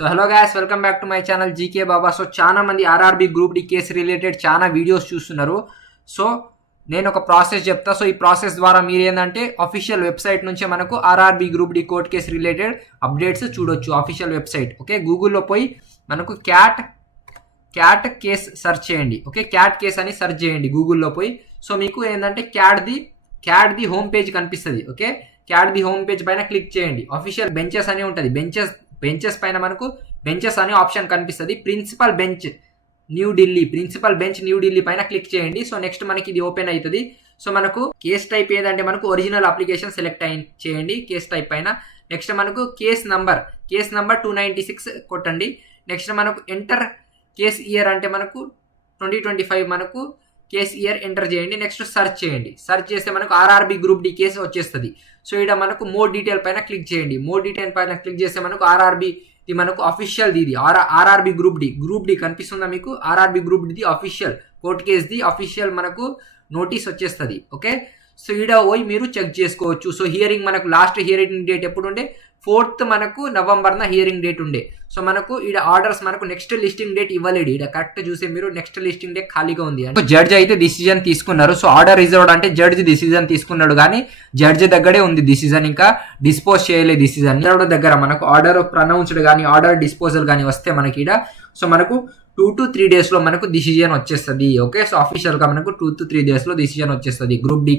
So hello guys welcome back to my channel GK Baba so చాలా మంది RRB group D case related చాలా videos చూస్తున్నారు. So నేను ఒక ప్రాసెస్ చెప్తా. సో ఈ ప్రాసెస్ ద్వారా మీరు ఏంటంటే అఫీషియల్ వెబ్సైట్ నుంచే మనకు RRB group D court case related updates చూడొచ్చు అఫీషియల్ వెబ్సైట్ ఓకే గూగుల్లో పోయి మనకు క్యాట్ క్యాట్ కేస్ సెర్చ్ చేయండి. ఓకే క్యాట్ కేస్ అని సెర్చ్ చేయండి గూగుల్లో పోయి. సో మీకు ఏంటంటే CAT the CAT the home page కనిపిస్తుంది. Okay CAT the home page పైన క్లిక్ చేయండి. అఫీషియల్ బెంచెస్ అని ఉంటుంది. బెంచెస్ బెంచెస్ పైన మనకు బెంచెస్ అనే ఆప్షన్ కనిపిస్తుంది. Principal bench New Delhi principal bench New Delhi పైన క్లిక్ చేయండి. సో నెక్స్ట్ మనకి ఇది ఓపెన్ అవుతుంది సో మనకు కేస్ టైప్ ఏదంటే మనకు ఒరిజినల్ అప్లికేషన్ సెలెక్ట్ అయి చేయండి కేస్ టైప్ పైన. నెక్స్ట్ మనకు case number case number two ninety six కొట్టండి. నెక్స్ట్ మనకు ఎంటర్ కేస్ ఇయర్ అంటే మనకు ట్వంటీ ట్వంటీ ఫైవ్ మనకు కేస్ ఇయర్ ఎంటర్ చేయండి నెక్స్ట్ సర్చ్ చేయండి. సర్చ్ చేస్తే మనకు ఆర్ఆర్బి గ్రూప్ డి కేసు వచ్చేస్తుంది. సో ఇక్కడ మనకు మోర్ డీటెయిల్ పైన క్లిక్ చేయండి. మోర్ డీటెయిల్ పైన క్లిక్ చేస్తే మనకు ఆర్ఆర్బి ఇది మనకు అఫీషియల్ ఇది. R RRB group D. Group D కనిపిస్తుందా మీకు? RRB group DD official court case the official మనకు నోటీస్ వచ్చేస్తుంది. ఓకే? సో ఈడ పోయి మీరు చెక్ చేసుకోవచ్చు. సో హియరింగ్ మనకు లాస్ట్ హియరింగ్ డేట్ ఎప్పుడు ఉండే? ఫోర్త్ మనకు నవంబర్న హియరింగ్ డేట్ ఉండే. సో మనకు ఈడ ఆర్డర్స్ మనకు నెక్స్ట్ లిస్టింగ్ డేట్ ఇవ్వలేడు. ఇక్కడ కరెక్ట్ చూసే మీరు నెక్స్ట్ లిస్టింగ్ డేట్ ఖాళీగా ఉంది అంటే జడ్జ్ అయితే డిసిజన్ తీసుకున్నారు. సో ఆర్డర్ రిజర్వ్డ్ అంటే జడ్జ్ డిసిజన్ తీసుకున్నాడు కానీ జడ్జ్ దగ్గరే ఉంది డిసిజన్ ఇంకా. డిస్పోజ్ చేయలేదు డిసిజన్ దగ్గర మనకు ఆర్డర్ ప్రనౌన్స్డ్ కానీ ఆర్డర్ డిస్పోజల్ కానీ వస్తే మనకి ఈడ సో మనకు టూ టు త్రీ డేస్లో మనకు డిసిజన్ వచ్చేస్తుంది. ఓకే సో అఫీషియల్గా మనకు టూ టు త్రీ డేస్లో డిసిజన్ వచ్చేస్తుంది. గ్రూప్ డి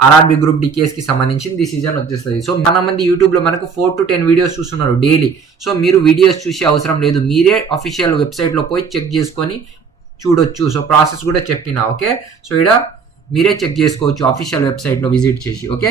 ఆర్ఆర్బి గ్రూప్ డికేస్కి సంబంధించిన డిసిజన్ వచ్చేస్తుంది. సో చాలా మంది యూట్యూబ్లో మనకు ఫోర్ టు టెన్ వీడియోస్ చూస్తున్నారు డైలీ సో మీరు వీడియోస్ చూసే అవసరం లేదు. మీరే అఫీషియల్ వెబ్సైట్లో పోయి చెక్ చేసుకొని చూడొచ్చు. సో ప్రాసెస్ కూడా చెప్పిన ఓకే సో ఇక్కడ మీరే చెక్ చేసుకోవచ్చు అఫీషియల్ వెబ్సైట్లో విజిట్ చేసి ఓకే